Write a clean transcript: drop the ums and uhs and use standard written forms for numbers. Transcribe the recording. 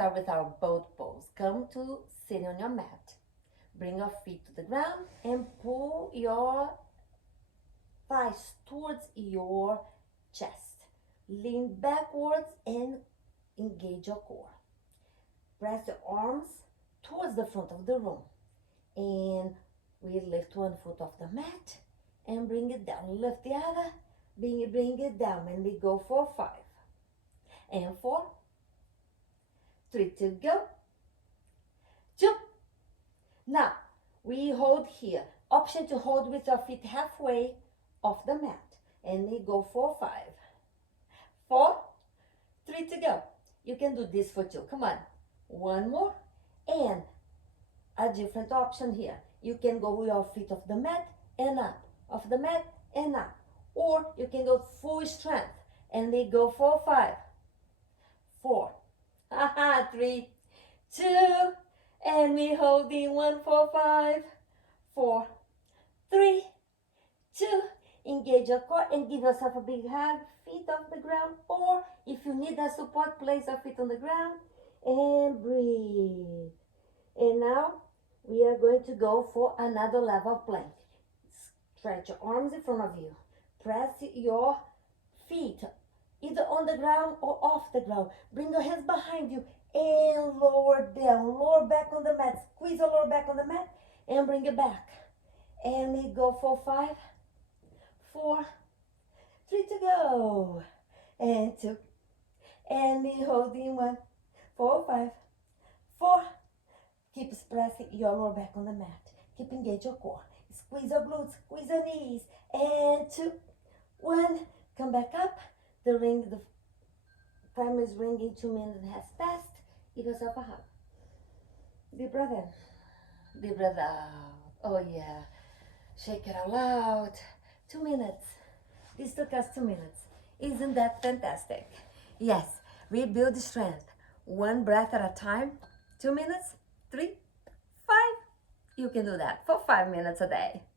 start with our boat pose. Come to sit on your mat. Bring your feet to the ground and pull your thighs towards your chest. Lean backwards and engage your core. Press your arms towards the front of the room. And we lift one foot off the mat and bring it down. Lift the other, bring it down. And we go for 5. And 4. 3 to go. 2. Now, we hold here. Option to hold with your feet halfway off the mat. And we go for 5. 4. 3 to go. You can do this for 2. Come on. 1 more. And a different option here. You can go with your feet off the mat and up. Off the mat and up. Or you can go full strength. And we go for 5. 4. 3, 2, and we hold in 1 for 5, 4, 3, 2. Engage your core and give yourself a big hug. Feet off the ground, or if you need that support, place your feet on the ground and breathe. And now we are going to go for another level plank. Stretch your arms in front of you. Press your feet either on the ground or off the ground. Bring your hands behind you and lower down. Lower back on the mat. Squeeze your lower back on the mat and bring it back. And we go for 5, 4, 3 to go. And 2. And we hold in 1, 4, 5, 4. Keep pressing your lower back on the mat. Keep engage your core. Squeeze your glutes, squeeze your knees. And 2, 1. Come back up. The time is ringing. 2 minutes has passed. Give yourself a hug. Deep breath in. Deep breath out. Oh yeah. Shake it out loud. 2 minutes. This took us 2 minutes. Isn't that fantastic? Yes. We build strength. 1 breath at a time. 2 minutes. 3, 5. You can do that for 5 minutes a day.